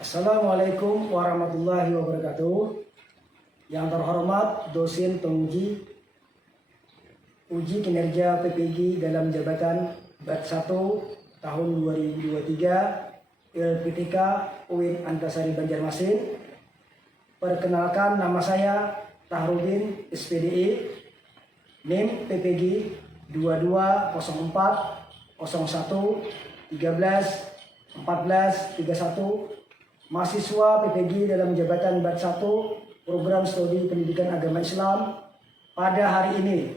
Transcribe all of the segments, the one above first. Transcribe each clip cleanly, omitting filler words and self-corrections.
Assalamualaikum warahmatullahi wabarakatuh. Yang terhormat dosen penguji uji kinerja PPG dalam jabatan batch 1 tahun 2023 LPTK UIN Antasari Banjarmasin. Perkenalkan, nama saya Tahrudin SPDI, NIM PPG 2204 01 13 14 31, mahasiswa PPG dalam jabatan batch 1 program studi pendidikan agama Islam. Pada hari ini,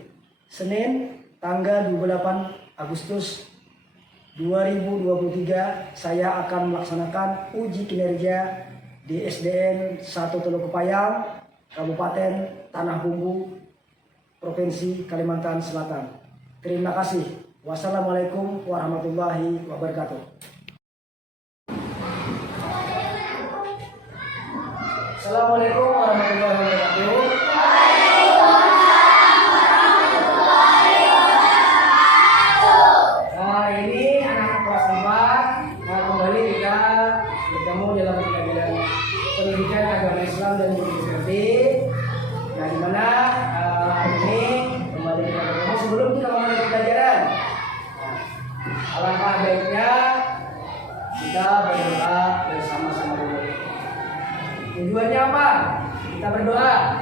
Senin tanggal 28 Agustus 2023, saya akan melaksanakan uji kinerja di SDN 1 Teluk Kepayang, Kabupaten Tanah Bumbu, Provinsi Kalimantan Selatan. Terima kasih. Wassalamualaikum warahmatullahi wabarakatuh. Assalamualaikum warahmatullahi wabarakatuh. Nah, ini anak kelas 4. Nah, kembali kita bertemu dalam pelajaran pendidikan agama Islam dan Yudhistira. Nah, di mana hari ini kembali kita bertemu sebelum kita memulai pelajaran. Nah, alangkah baiknya kita berdoa bersama-sama dulu. Tujuannya apa? Kita berdoa.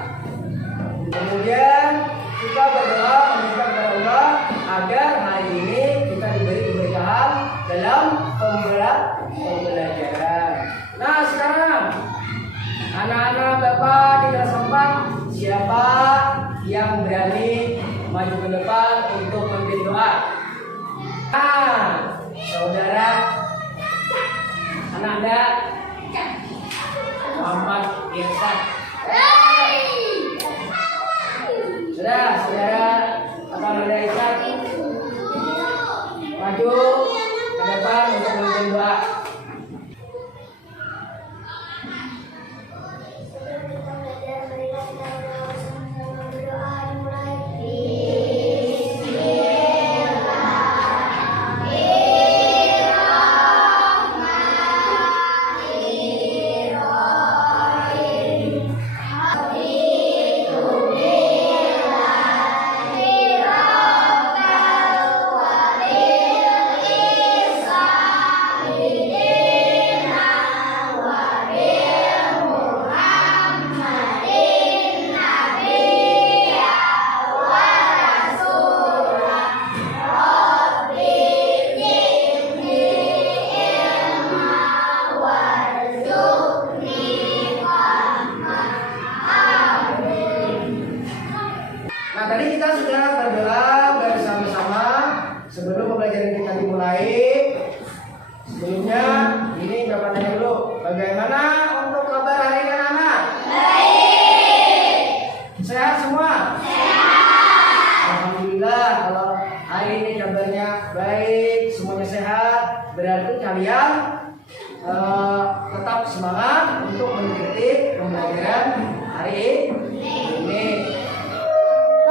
Kemudian kita berdoa meminta kepada Allah agar hari ini kita diberi keberkahan dalam pembelajaran. Nah, sekarang anak-anak Bapak di kelas 4, siapa yang berani maju ke depan untuk memimpin doa? Saudara anak-anak Muhammad Irfan. Sudah, saudara Muhammad Irfan maju ke depan untuk memimpin doa. Nah, tadi kita sudah berdoa bersama-sama sebelum pembelajaran kita dimulai. Sebelumnya, ini Bapak tanya dulu, bagaimana untuk kabar hari ini anak-anak? Baik. Sehat semua? Sehat. Alhamdulillah, kalau hari ini kabarnya baik, semuanya sehat, berarti kalian tetap semangat untuk mengikuti pembelajaran hari ini.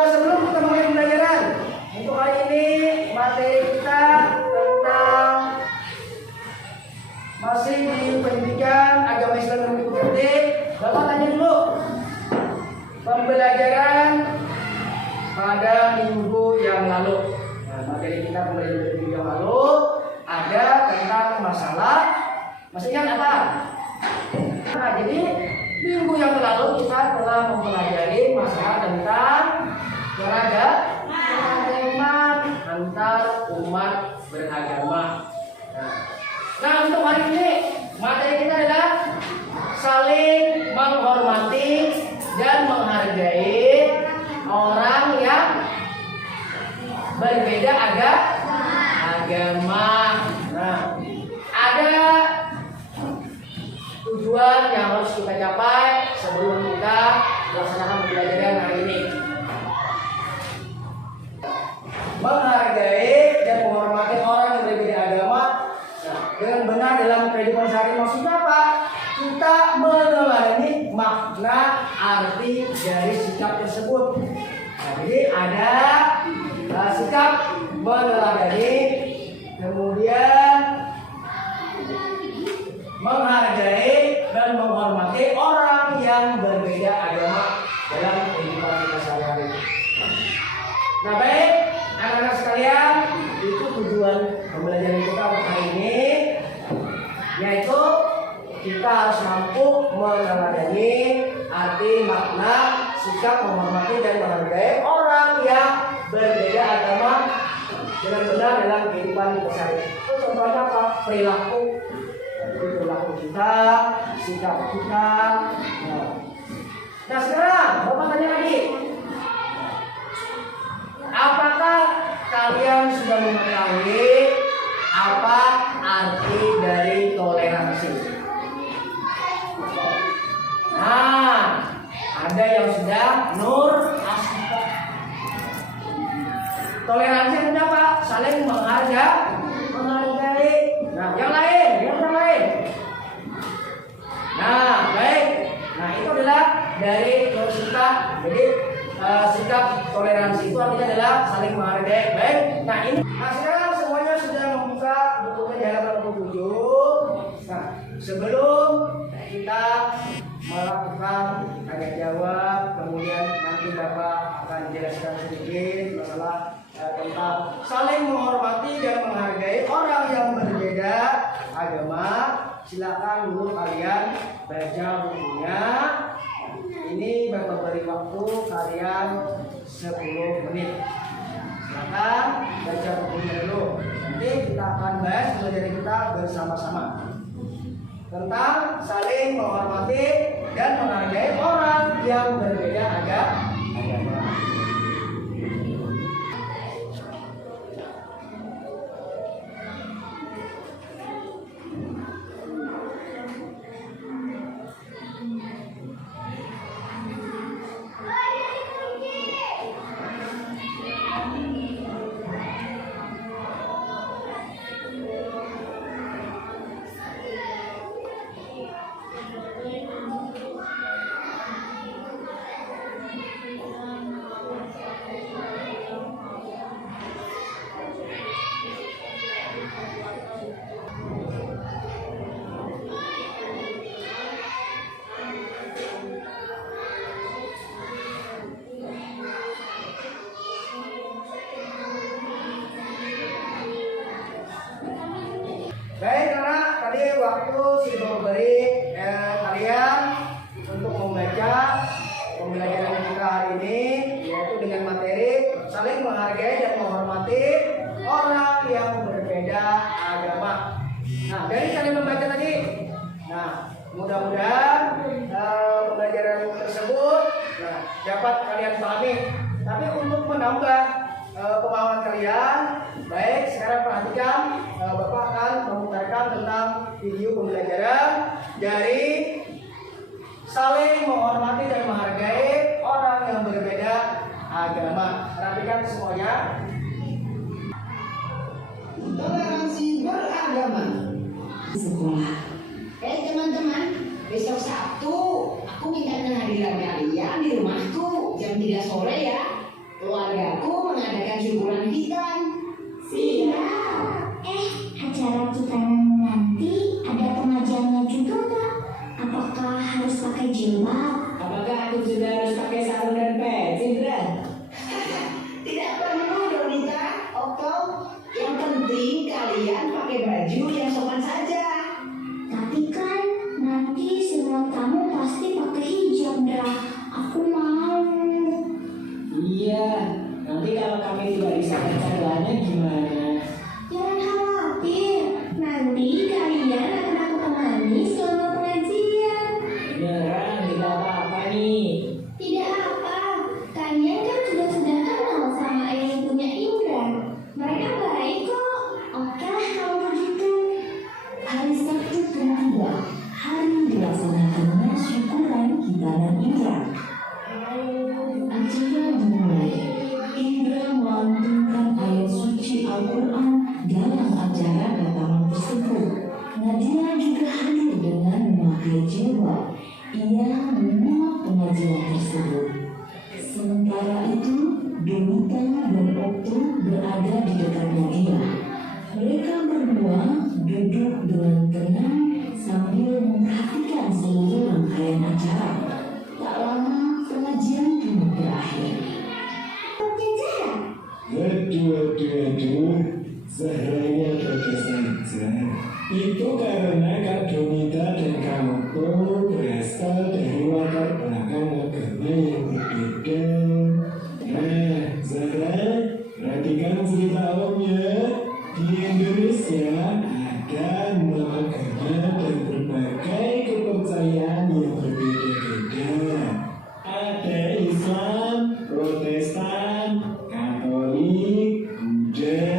Nah, sebelum kita mulai pembelajaran, untuk hari ini materi kita tentang masih di pendidikan agama Islam dan Yudhistira. Bapak tanya dulu, pembelajaran pada minggu yang lalu. Nah, materi kita pembelajaran minggu yang lalu ada tentang masalah. Masih ingat apa? Nah, jadi minggu yang lalu kita telah mempelajari masalah tentang keragaman antar umat beragama. Nah, untuk hari ini materi kita adalah saling menghormati dan menghargai orang yang berbeda agama. Nah, ada tujuan yang harus kita capai sebelum kita melaksanakan pembelajaran hari ini. Menghargai dan menghormati orang yang berbeda agama dengan benar dalam kehidupan sehari. Maksudnya apa? Kita meneladani makna arti dari sikap tersebut. Nah, jadi ada sikap meneladani, kemudian menghargai kita harus mampu meneladani arti makna sikap menghormati dan menghargai orang yang berbeda agama dengan benar dalam kehidupan kita sehari. Itu contohnya apa? Perilaku kita, sikap kita. Nah sekarang Bapak tanya lagi, apakah kalian sudah mengetahui apa arti dari toleransi? Nah, ada yang sudah Nur Asyifa. Toleransi itu apa? Saling menghargai. Nah, yang lain. Nah, baik. Nah, itu adalah dari Nur Asyifa. Jadi sikap toleransi itu artinya adalah saling menghargai. Baik. Nah, ini. Nah, sekarang semuanya sudah membuka bukunya di halaman 27. Nah, sebelum kita melakukan tanya jawab, kemudian nanti Bapak akan jelaskan sedikit masalah tentang saling menghormati dan menghargai orang yang berbeda agama. Silakan dulu kalian baca bukunya. Ini Bapak beri waktu kalian 10 menit. Silakan baca bukunya dulu. Nanti kita akan bahas pelajaran kita bersama-sama tentang saling menghormati dan menghargai orang yang berbeda agama. Baik, karena tadi waktu sudah memberi kalian untuk membaca pembelajaran kita hari ini, yaitu dengan materi saling menghargai dan menghormati orang yang berbeda agama. Nah, dari kalian membaca tadi, nah mudah-mudahan pembelajaran tersebut dapat kalian pahami. Tapi untuk menambah pemahaman kalian, baik sekarang perhatikan, Bapak akan memutarkan tentang video pembelajaran dari saling menghormati dan menghargai orang yang berbeda agama. Perhatikan semuanya. Toleransi beragama sekolah. Teman-teman, besok Sabtu aku minta kehadiran kalian di rumahku jam 3 sore ya. Keluargaku mengadakan syukuran hitam. Siap. Acara kita nanti ada pengajiannya juga nggak? Apakah harus pakai jilbab? Apakah aku sudah harus pakai sarung dan peci, Indra? Tidak perlu, Donita. Okto, yang penting kalian pakai baju yang sopan saja. Tapi kan nanti semua tamu pasti pakai hijab, Dra. Aku mau. Iya, nanti kalau kami tidak bisa baca doanya gimana? Jangan khawatir, nanti kalian akan aku temani selama pengajian. Beneran, tidak apa-apa nih. Tidak apa, kalian kan sudah kenal sama ayah ibunya Indra. Mereka baik kok. Oke lah kalau begitu. Hari Sabtu ketiga, hari dilaksanakannya syukuran kita dan Indra. Acara dimulai. Indra melantunkan ayat suci Al-Quran dalam acara datangan tersebut. Nadia juga hadir dengan memakai jilbab. Ia menyimak pengajian tersebut. Sementara itu, Donita dan Okto berada di dekat Nadia. Mereka berdua duduk dengan tenang sambil memperhatikan seluruh rangkaian acara. Tak lama pengajian pun berakhir. Waduh, Zahranya kagak saja. Ini itu karena Kak Donita dan Kak Oto berasal dari latar belakang agama yang berbeda. Nah, Zara, perhatikan cerita Om ya. Di Indonesia ada 6 agama dan berbagai kepercayaan yang berbeda-beda. Ada Islam, Protestan, Katolik, Buddha,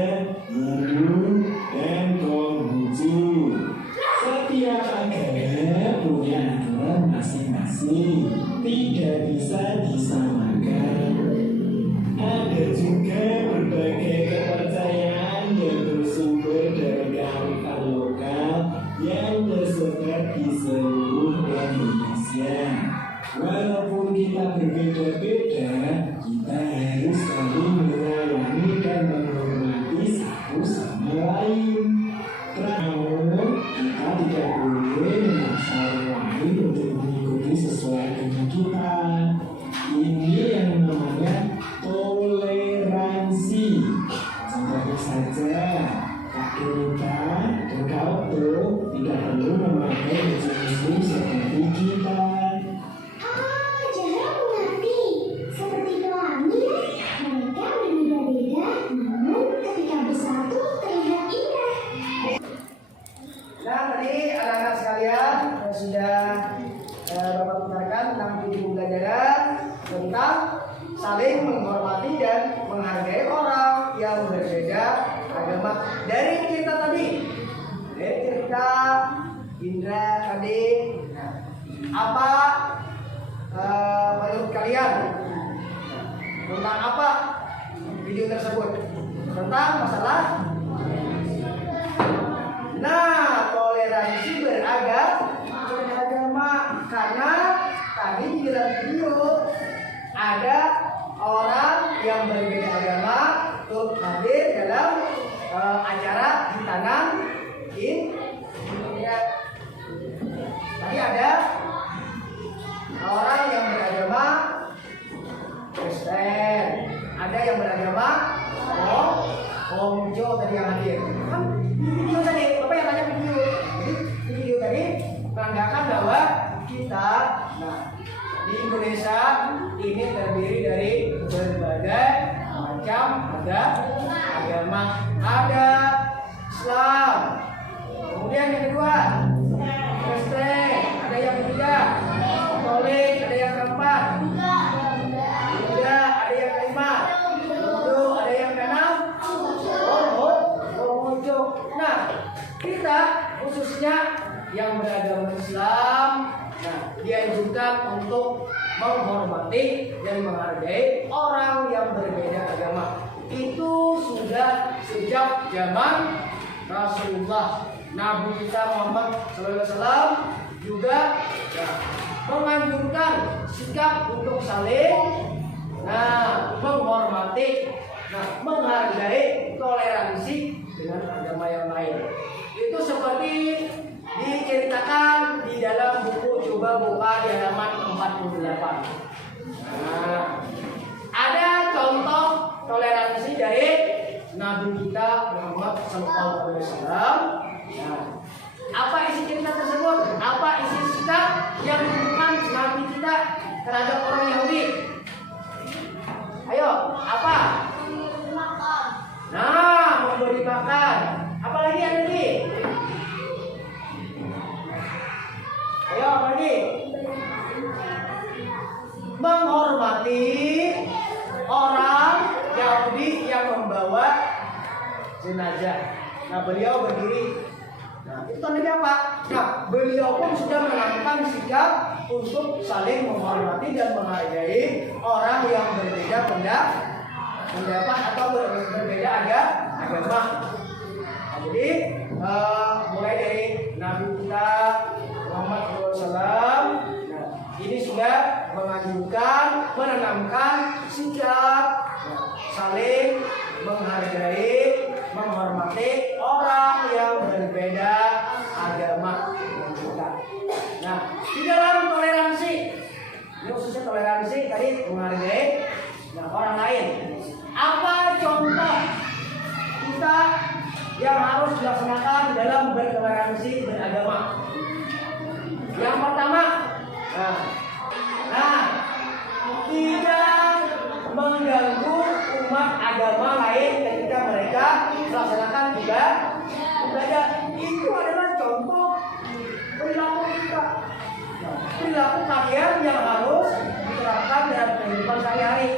Hindu, dan Konghucu. Setiap agama punya aturan masing-masing, tidak bisa disamakan. Ada juga berbagai kepercayaan yang bersumber dari kearifan lokal yang tersebar di seluruh Indonesia. Walaupun kita berbeda-beda, kita harus saling menyayangi dan menghormati satu sama lain. Namun, kita tidak boleh memaksa orang lain untuk mengikuti sesuai dengan kita. Ini yang namanya toleransi. Contohnya saja, Kak Donita dan Kak Oto tidak perlu memakai baju muslim seperti kita. Oh, Zahra mengerti. Seperti pelangi ya. Mereka berbeda-beda, namun ketika bersatu terlihat indah. Nah, tadi anak-anak sekalian sudah Bapak putarkan tentang 7 pembelajaran tentang saling menghormati dan menghargai orang yang berbeda agama. Dari cerita tadi, dari cerita Indra tadi, apa menurut kalian tentang apa video tersebut? Tentang masalah toleransi beragama. Karena tadi di dalam video ada orang yang berbeda agama turut hadir dalam acara hitanan ya. Tadi ada orang yang beragama Kristen, ada yang beragama Hongjo tadi yang hadir. Kan di video tadi, Bapak yang tanya video. Jadi di video tadi menandakan bahwa kita, di Indonesia ini terdiri dari berbagai macam agama. Ada Islam, kemudian yang kedua Kristen, ada yang ketiga Katolik, ada yang keempat Buddha, ada yang kelima Hindu, ada yang keenam Konghucu. Nah, kita khususnya yang beragama Islam, dianjurkan untuk menghormati dan menghargai orang yang berbeda agama. Itu sudah sejak zaman Rasulullah. Nabi kita Muhammad SAW juga menganjurkan sikap untuk saling menghormati, menghargai, toleransi dengan agama yang lain. Itu seperti diceritakan di dalam buku Coba Buka di halaman 48. Ada contoh toleransi dari Nabi kita Muhammad SAW. Apa isi cerita tersebut? Apa isi sikap yang dilakukan Nabi kita terhadap orang Yahudi? Ayo, apa? Memberi makan. Apa lagi ada di? Ayo, apa lagi? Menghormati orang Yahudi yang membawa jenazah. Beliau berdiri. Itu tandanya apa? Beliau pun sudah menanamkan sikap untuk saling menghormati dan menghargai orang yang berbeda pendapat atau berbeda agama. Jadi mulai dari Nabi kita Muhammad SAW, ini sudah menganjurkan, menanamkan sikap saling menghargai, menghormati orang yang berbeda agama dengan kita. Di dalam toleransi, ini khususnya toleransi tadi menghargai orang lain. Apa contoh kita yang harus dilaksanakan dalam bertoleransi beragama. Yang pertama, tidak mengganggu umat agama lain ketika mereka melaksanakan ibadah. Itu adalah contoh perilaku kita. Perilaku kalian yang harus diterapkan dalam kehidupan sehari-hari.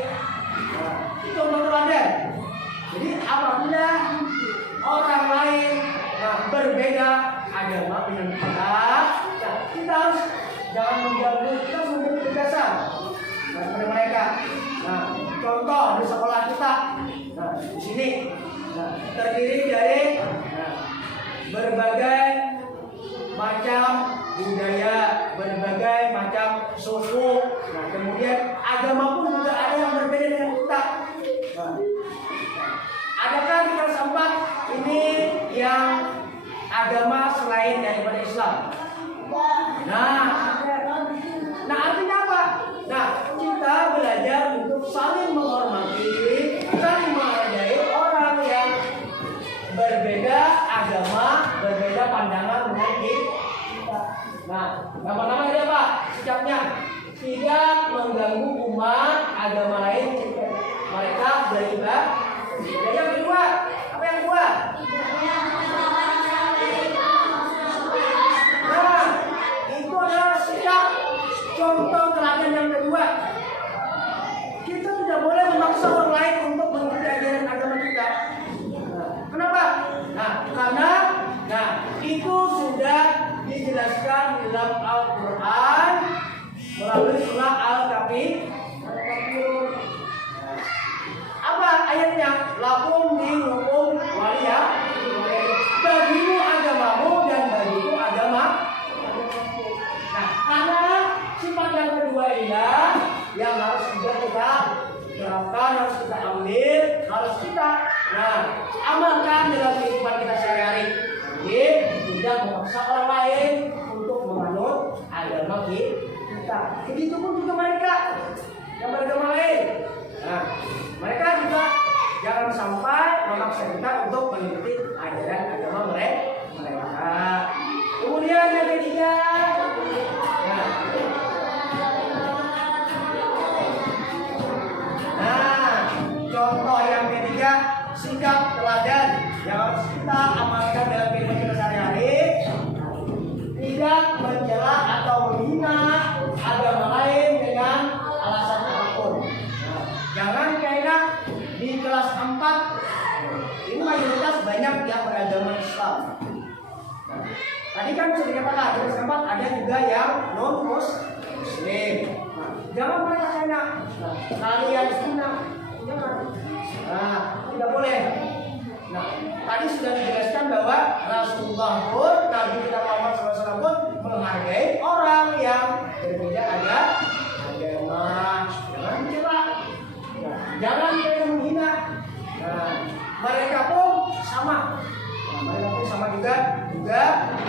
Itu contoh teladan. Jadi apabila orang lain berbeda agama dengan kita harus jangan mengganggu, kita harus memberi ketegasan kepada mereka. Contoh di sekolah kita, di sini terdiri dari berbagai macam budaya, berbagai macam suku. Kemudian agama pun juga ada yang berbeda dengan kita. Adakah di kelas 4 ini yang agama selain daripada Islam? Artinya apa? Kita belajar untuk saling menghormati, saling menghargai orang yang berbeda agama, berbeda pandangan dengan kita. Yang pertama tadi apa? Sikapnya tidak mengganggu umat agama lain mereka beribadah. Yang kedua, apa yang kedua? Itu adalah sikap contoh teladan yang kedua. Kita tidak boleh memaksa orang lain untuk mengikuti ajaran agama kita. Kenapa? Karena itu sudah dijelaskan di dalam Al-Quran melalui surah Al-Kafirun. Apa ayatnya? Lakum dinukum waliyah. Bagimu agamamu dan bagiku agama. Karena sifat yang kedua ini yang harus juga kita terapkan, harus kita ambil, harus kita amalkan dalam kehidupan kita sehari-hari. Jadi tidak memaksa orang lain untuk menganut agama kita. Begitu pun juga mereka yang beragama lain. Mereka juga jangan sampai memaksa kita untuk mengikuti ajaran agama mereka. Kemudian yang ketiga, contoh yang ketiga, sikap teladan yang harus kita amalkan dalam kehidupan kita sehari-hari. Tidak mencela atau menghina agama lain dengan alasan apapun. Jangan kayak di kelas 4 ini mayoritas banyak yang beragama Islam. Tadi kan sudah dikatakan di kelas 4 ada juga yang non Muslim. Jangan mereka kayak kalian hina. Jangan. Tidak boleh. Tadi sudah dijelaskan bahwa Rasulullah pun, Nabi kita Muhammad SAW pun menghargai orang yang berbeda agama. Jangan dicela. Jangan menghina. Mereka pun sama. Mereka pun sama juga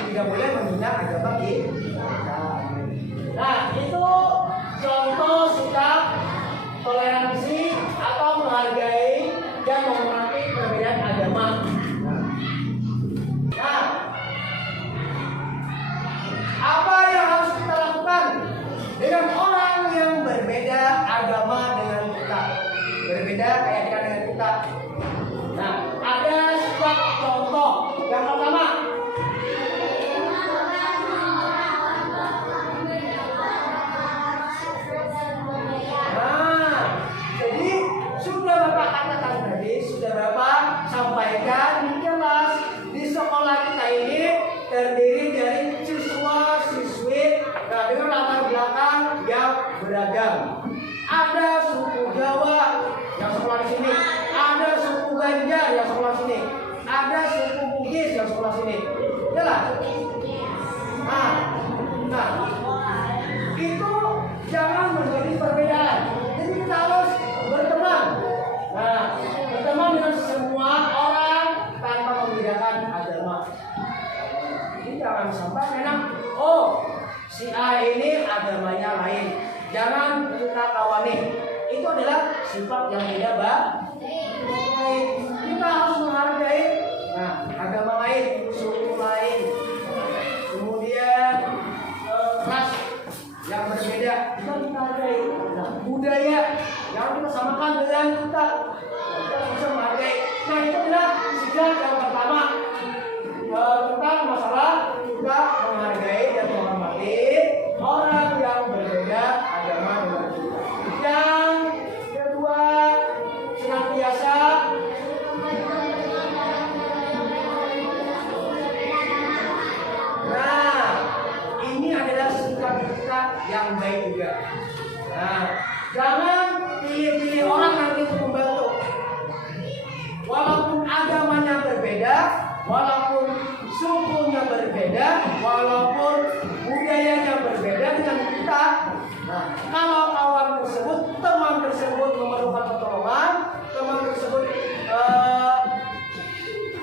tidak boleh menghina agama kita. Itu contoh sikap toleransi atau menghargai dan menghormati perbedaan agama. Apa yang harus kita lakukan dengan orang yang berbeda agama dengan kita, berbeda keyakinan dengan kita? Ada sebab contoh. Yang pertama, jadi sudah Bapak katakan tadi, sudah Bapak sampaikan di kelas, di sekolah kita ini terdiri dari siswa-siswi dengan latar belakang yang beragam. Ada suku Jawa yang sekolah di sini, ada suku Banjar yang sekolah sini, ada suku Bugis yang sekolah sini. Jelas? Itu jangan menjadi perbedaan. Jadi kita harus berteman. Berteman dengan semua orang tanpa membedakan agama. Jadi jangan sampai memang, si A ini agamanya lain, jangan kita kawani. Itu adalah sifat yang tidak baik. Kita harus menghargai agama lain, suku lain. jangan kita samakan dengan kita. Kita bisa menghargai. Nah itu adalah sikap yang pertama tentang masalah kita menghargai dan menghormati orang yang berbeda agama dengan kita. Yang kedua, senantiasa ini adalah sikap yang baik juga. Nah, jangan pilih-pilih orang nanti untuk membantu. Walaupun agamanya berbeda, walaupun sukunya berbeda, walaupun budayanya berbeda dengan kita. Nah, kalau kawan tersebut, teman tersebut memerlukan pertolongan, teman tersebut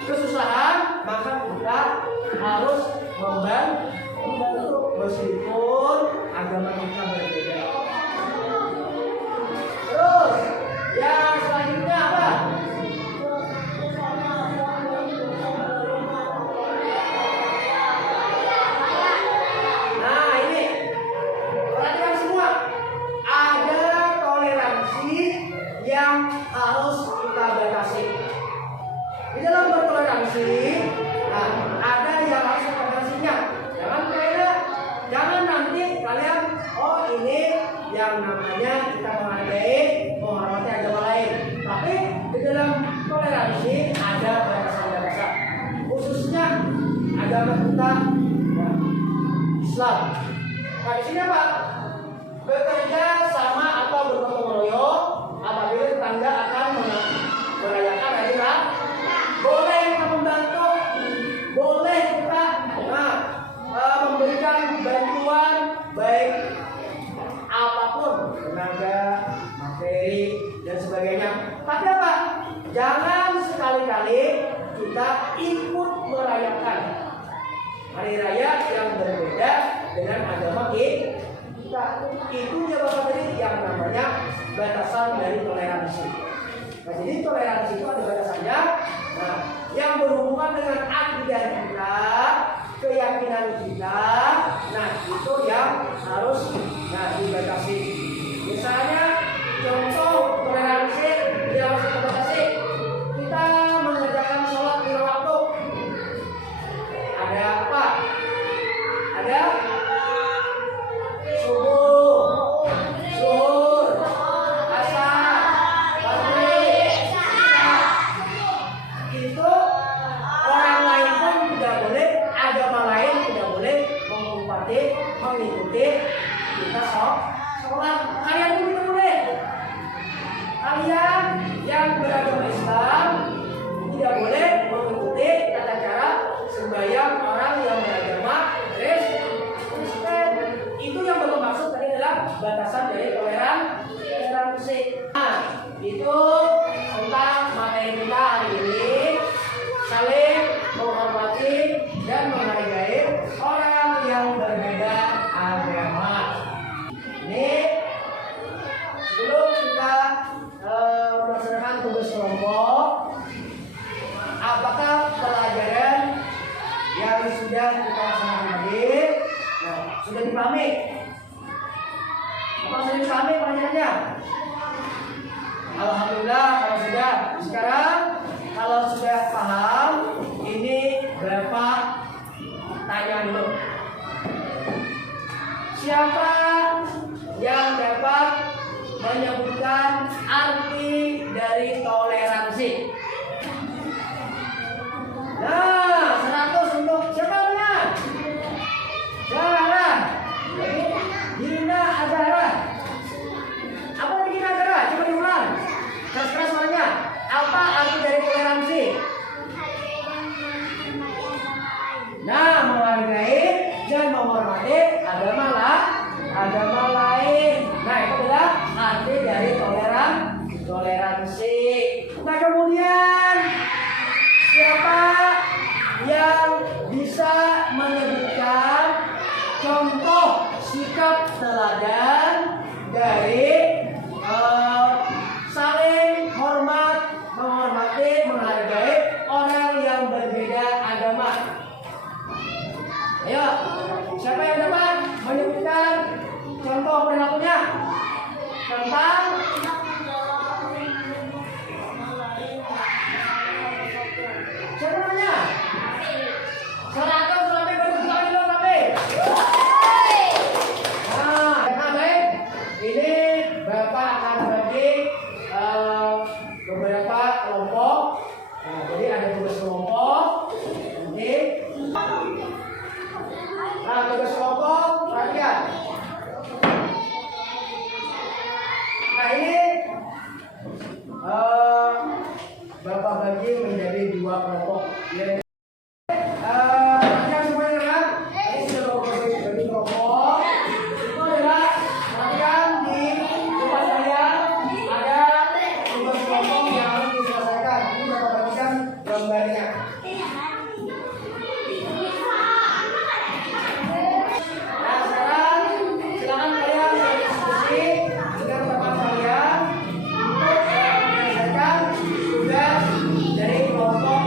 kesusahan, maka kita harus membantu meskipun agama kita berbeda. Terus, yang selanjutnya apa? Nah ini, perhatikan semua. Ada toleransi yang harus kita batasi. Di dalam bertoleransi, nah, ada yang harus toleransinya. Jangan nanti kalian, oh ini yang namanya kita menghargai, menghormati agama lain. Tapi di dalam toleransi ada batasan-batasan. Khususnya agama kita, nah, Islam. Nah di sini apa? Bekerja sama atau bergotong royong apabila tetangga akan merayakan hari raya. Boleh kita membantu, boleh kita memberikan bantuan baik apapun, tenaga, materi dan sebagainya. Tapi apa? Jangan sekali-kali kita ikut merayakan hari raya yang berbeda dengan agama kita. Itu jawaban tadi yang namanya batasan dari toleransi. Nah, jadi toleransi itu ada batasannya. Nah, yang berhubungan dengan akidah kita, keyakinan kita, nah itu yang harus dibatasi. Misalnya contoh toleransi yang harus kita batasi. Kita mengerjakan sholat di waktu. Ada apa? Ada subuh, zuhur, asar, maghrib, isya. Itu orang lain pun tidak boleh, agama lain tidak boleh mengikuti kita sholat. Kalian pun tidak boleh. Kalian yang beragama Islam tidak boleh mengikuti tata cara sembahyang orang yang beragama Kristen. Itu yang bermaksud tadi adalah batasan dari toleransi. Nah, itu tentang materi kita hari ini, saling menghormati dan menghargai orang yang berbeda agama. Ini sebelum kita melaksanakan tugas kelompok, apakah pelajaran yang sudah kita laksanakan tadi sudah dipahami? Apa sudah dipahami pelajarannya? Alhamdulillah kalau sudah. Sekarang kalau sudah paham, ini berapa tanya dulu. Siapa yang dapat menyebutkan arti dari toleransi? Nah, 100 untuk siapa punya? Zahra. Dina Azhara. Apa yang Dina Azhara? Coba diulang. Keras-keras suaranya. Apa arti dari toleransi? Nah, menghargai dan menghormati agama lain. Nah, itu adalah arti dari toleransi. Nah, kemudian siapa yang bisa menyebutkan contoh sikap teladan dari saling hormat, menghormati, menghargai orang yang berbeda agama? Ayo, siapa yang dapat menyebutkan contoh perilakunya tentang Nah, tugas kelompok perhatian. Nah, ini Bapak bagi menjadi 2 kelompok. Perhatian semuanya kan? Ini sudah Bapak bagi kelompok. Itu adalah perhatian di depan saya ada tugas kelompok yang harus diselesaikan. Ini Bapak bagikan gambarnya. Nah, sekarang silakan kalian berdiskusi dengan teman kalian untuk menyelesaikan tugas dari kelompok.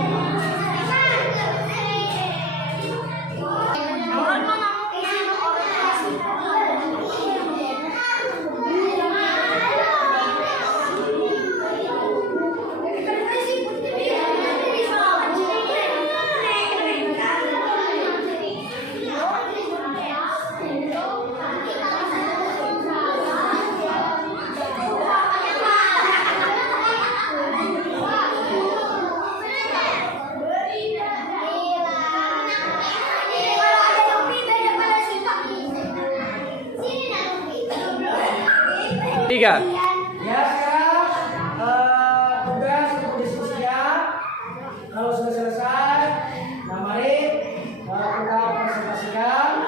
Tiga. Ya, sekarang tugas untuk diskusinya kalau sudah selesai, nah mari kita presentasikan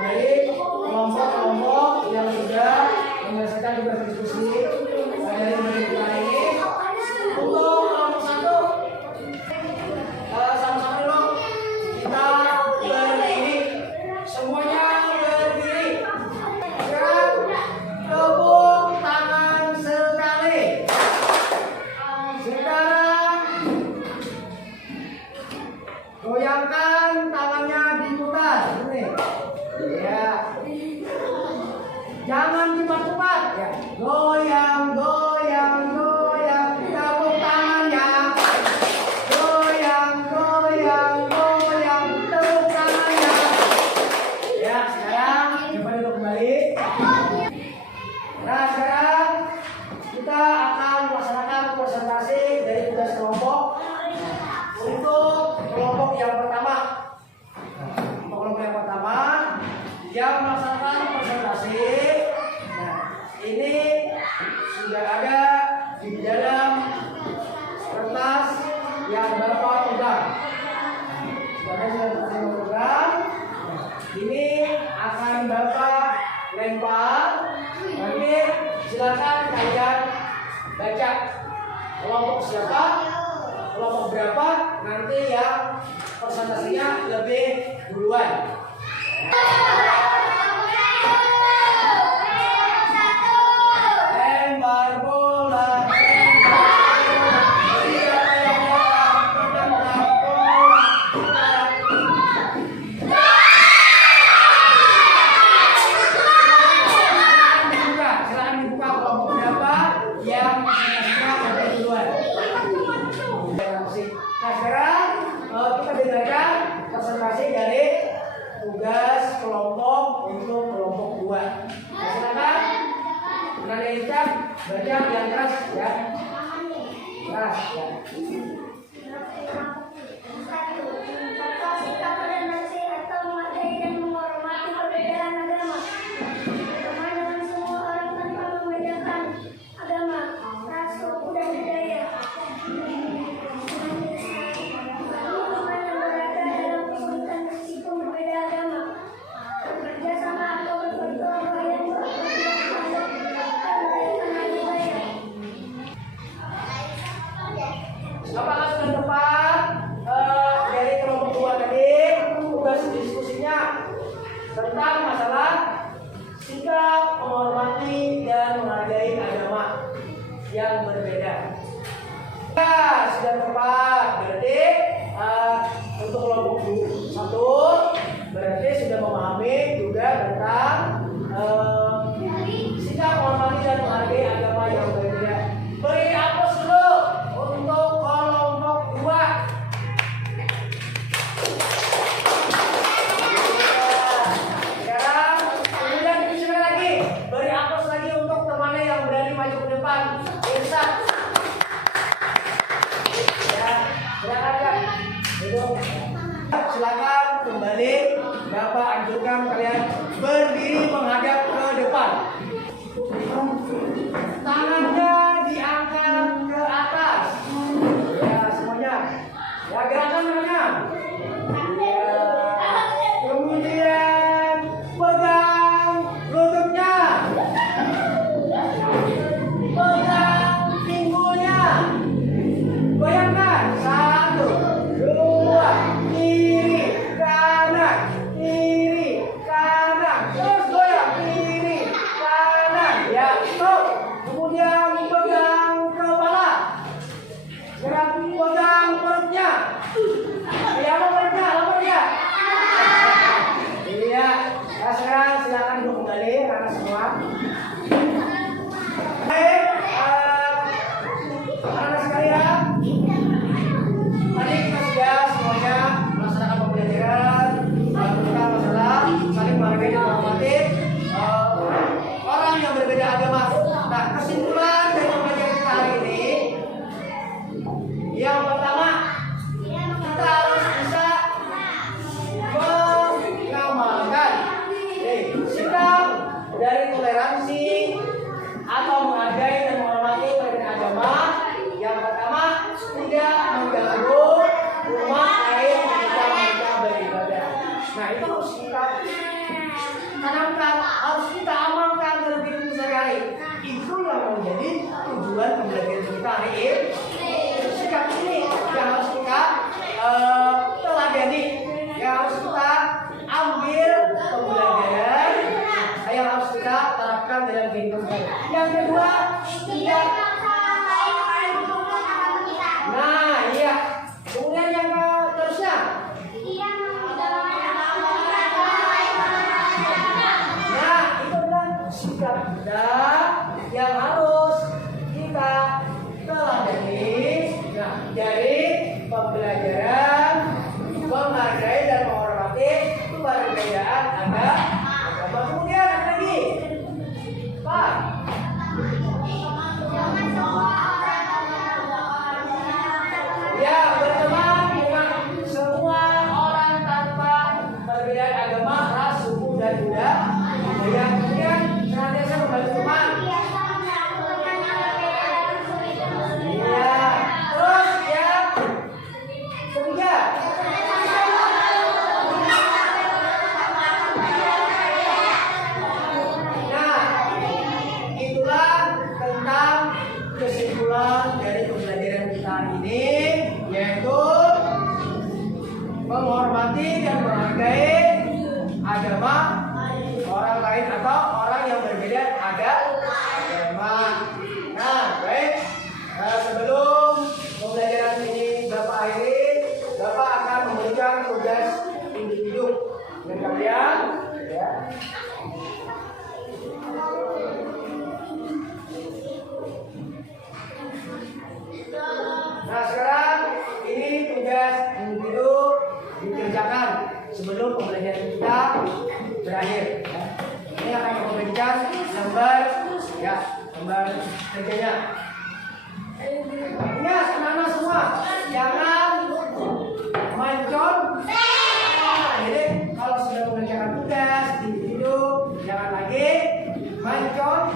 dari kelompok-kelompok yang sudah menyelesaikan tugas diskusi dari kita ini. Untuk kelompok 1, sama-sama dulu kita berdiri, semuanya berdiri. Sekarang tepuk tangan sekali. Sekarang goyangkan tangannya diputar. Ini. Ya. Jangan cepat-cepat ya. Goyang, goyang, goyang. Tepuk tangannya. Goyang, goyang, goyang. Tepuk tangannya. Ya, sekarang coba duduk kembali. Nah, sekarang kita akan melaksanakan presentasi dari tugas kelompok untuk kelompok yang pertama. Untuk kelompok yang pertama yang melaksanakan presentasi. Nah, ini sudah ada di dalam kertas yang Bapak pegang. Sudah pegang. Ini akan Bapak lempar. Nanti silakan kalian baca kelompok siapa, kelompok berapa, nanti yang presentasinya lebih duluan. Lempar bola. Siapa yang menendang bola? Silakan dibuka kelompok berapa yang presentasinya lebih duluan. Nah, sekarang kita dengarkan presentasi dari tugas kelompok untuk kelompok 2. Nah, silakan Nanda Ica baca yang keras ya. Keras ya. Sikap dan nasihat atau menghargai dan menghormati perbedaan agama. Berteman dengan semua orang tanpa membedakan agama, ras, suku, dan budaya. Teman yang berada dalam kesulitan meskipun berbeda agama. Bekerja sama atau bergotong royong untuk merayakan hari raya. Apakah sudah tepat dari kelompok 2 tadi tugas diskusinya tentang masalah sikap menghormati dan menghargai agama yang berbeda? Ya, sudah tepat. Berarti untuk kelompok 1 berarti sudah memahami juga tentang sikap menghormati dan menghargai agama yang berbeda. Beri aplaus dulu untuk kelompok 2. Sekarang kemudian sekali lagi beri aplaus lagi untuk temannya yang berani maju ke depan. Irsa. Ya, silakan ya. Duduk. Silakan kembali Bapak anjurkan hari ini? Sikap ini yang harus kita teladani, yang harus kita ambil pembelajaran, yang harus kita terapkan dalam kehidupan. Yang kedua, tidak. Nah, iya. Kemudian yang terusnya. Nah, itu adalah sikap kita yang harus kita teladani. Nah, dari pembelajaran menghargai dan menghormati perbedaan agama. Kemudian apa lagi? Pak. Ya, berteman dengan semua orang tanpa perbedaan agama, ras, suku, dan budaya. Kemudian senantiasa membantu teman. Iya. Terus yang ketiga. Nah, itulah tentang kesimpulan dari pembelajaran kita ini, yaitu menghormati dan menghargai agama orang lain atau orang yang berbeda agama. Nah, baik. Sebelum pembelajaran ini Bapak akhiri, Bapak akan memberikan tugas individu dengan kalian. Ya. Nah, sekarang ini tugas individu dikerjakan sebelum pembelajaran kita berakhir. Ya. Ini akan memberikan lembar kerjanya. Ingat anak-anak semua, jangan mancon. Jadi kalau sudah mengerjakan tugas individu, jangan lagi mancon,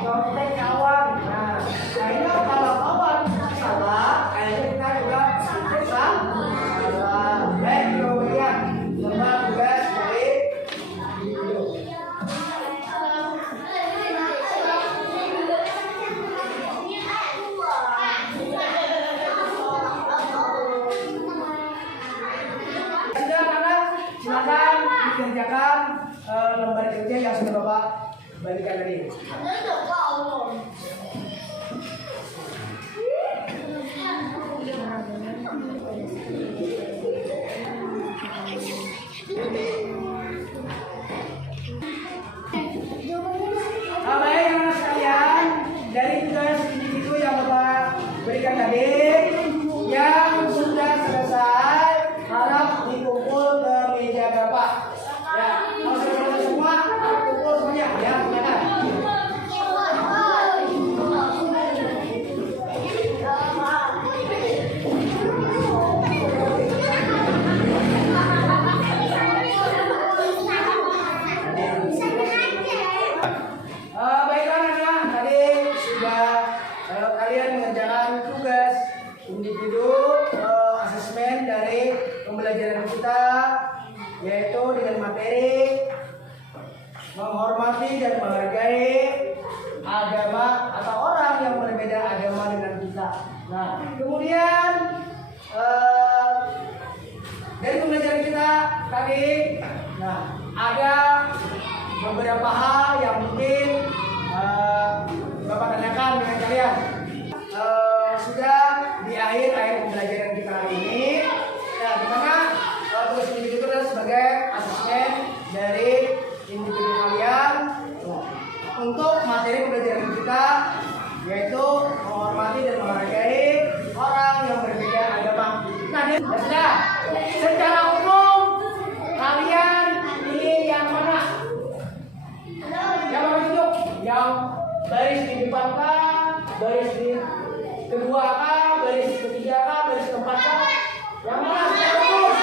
contek kawan. Nah, akhirnya kalau kawan salah, akhirnya kita juga ikut salah. Baik, kemudian lembar tugas dari individu. Silakan dikerjakan lembar kerja yang sudah Bapak bagikan tadi. Baik anak sekalian, dari tugas individu yang Bapak berikan tadi, yang sudah selesai harap dikumpul ke meja Bapak. Ya, kalau sudah selesai semua, harap kumpul semuanya. Ya, silakan. Baiklah anak-anak, tadi sudah kalian mengerjakan tugas individu asesmen dari pembelajaran kita, yaitu dengan materi menghormati dan menghargai agama atau orang yang berbeda agama dengan kita. Nah, kemudian dari pembelajaran kita tadi, nah ada beberapa hal yang mungkin Bapak tanyakan dengan kalian. Sudah di akhir pembelajaran kita hari ini, nah, dimana tugas individu itu adalah sebagai asesmen dari individu kalian untuk materi pembelajaran kita, yaitu menghormati dan menghargai orang yang berbeda agama. Nah, sudah secara umum kalian pilih yang mana? Yang mana itu? Yang baris di depan kah? Baris di kedua kah? Baris ketiga kah? Baris keempat kah? Yang mana? Secara umum?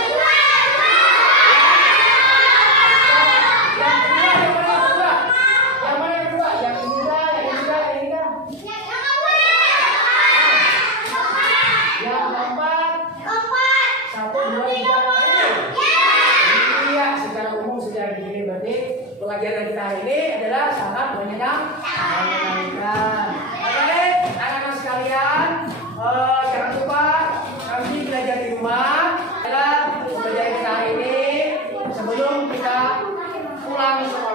Pelajaran kita hari ini adalah sangat menyenangkan. Oke, anak-anak sekalian, pulang sekolah.